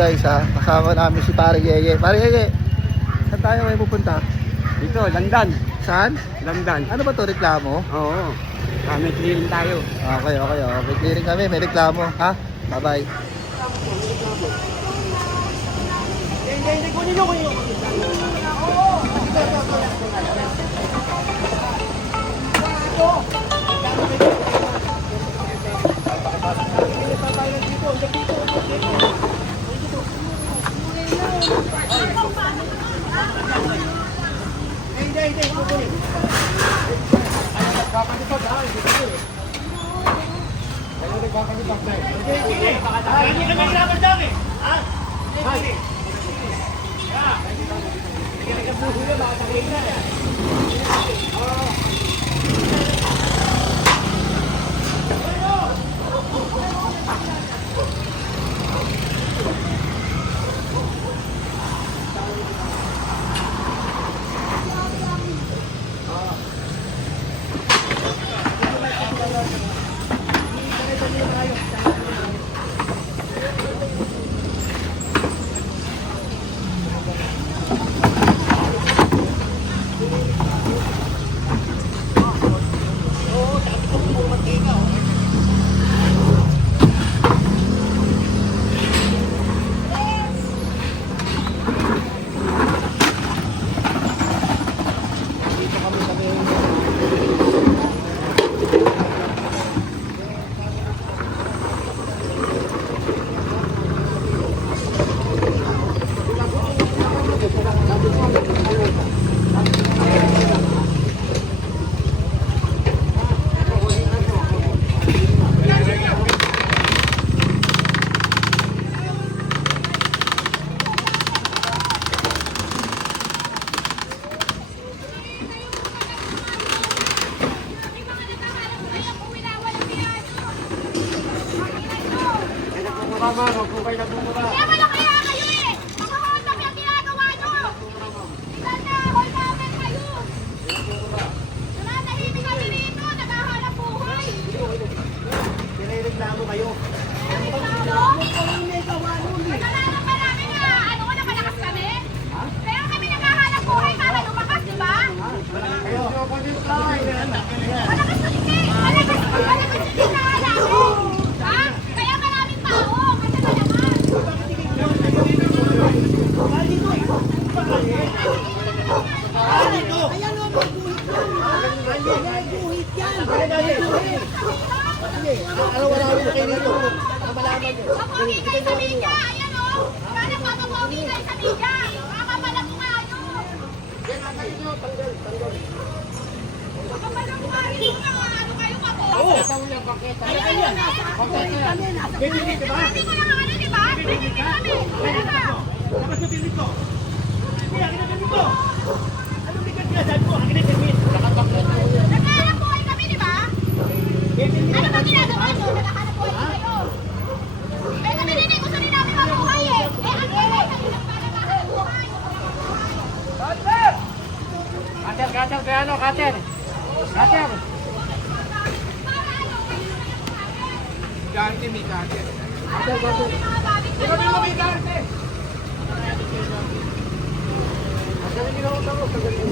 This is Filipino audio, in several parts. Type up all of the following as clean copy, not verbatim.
guys ha. Kasama namin si Pare Yeye. Pare Yeye, saan tayo kayo pupunta? Dito, Landan. Saan? Landan. Ano ba to, reklamo? Oo. Kami clearing tayo. Okay. May clearing kami, may reklamo. Ha? Bye-bye. Hindi, kunin nyo. Hindi, kukunin. Nagpapalipag ha, hindi kukunin. Ayaw nagpapalipag na eh. Hindi kami nabandang eh. Ha? Hindi. Hindi ka nagkabuho na, baka sabihin na eh. Kaya wala kaya kayo eh! Mga hold up yung ginagawa nyo! Ilan na, hold up kayo! Nananahimik kami rito, naghahanap buhay! Pinireklamo kayo. Naghahanap pa namin na ano ka nakalakas kami? Kaya kami naghahanap buhay para lumakas, di ba? Kayo. Malakas na hindi! Malakas hindi na namin! Ha? Kaya maraming tao! Kasi malakas! Araw-araw na kayo dito. Malaman nyo. Papogi kayo sa media! Ayan o! Kaya papapogi kayo sa media! Makapalang mukha nyo! Makapalang mukha nyo! Ano kayo papogi? Ayan o! Bibili, di ba? Sabi ko lang ano, di ba? Bibili kami! Ano ba? Tapos sa bilit ko. Hindi, akin na bilit ko. Anong bigat nga? Sabi ko, akin na bilit. Naghahanap buhay kami, di ba? Ano ba ginagawa nyo? Naghahanap buhay kayo! Eh kami din eh! Gusto rin namin mabuhay eh! Eh ang ingay kayo lang para naghahanap buhay! Kater, kaya ano, Kater? Kater! Gante, may Kater. Alam mo yung mga gamit kayo! Ikaw may Gante! Tagalin nyo ako tapos, tagalin.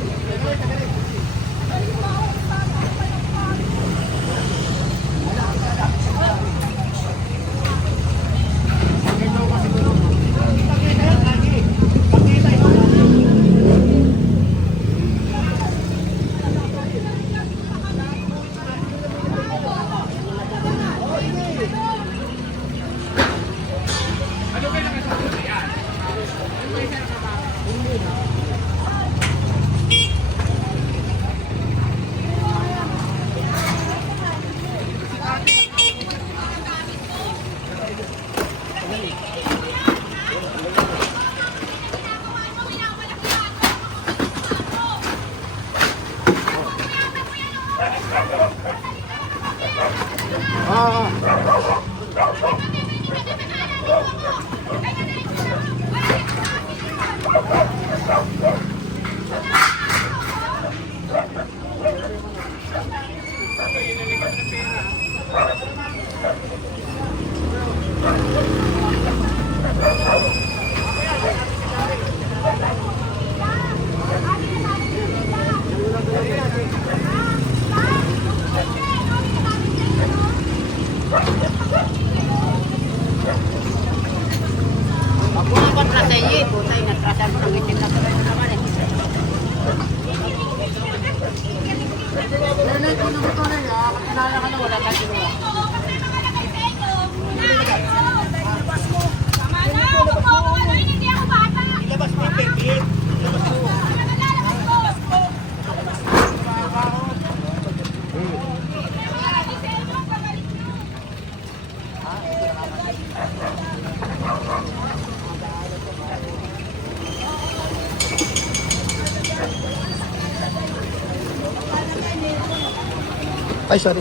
Thank you. Ay, sorry.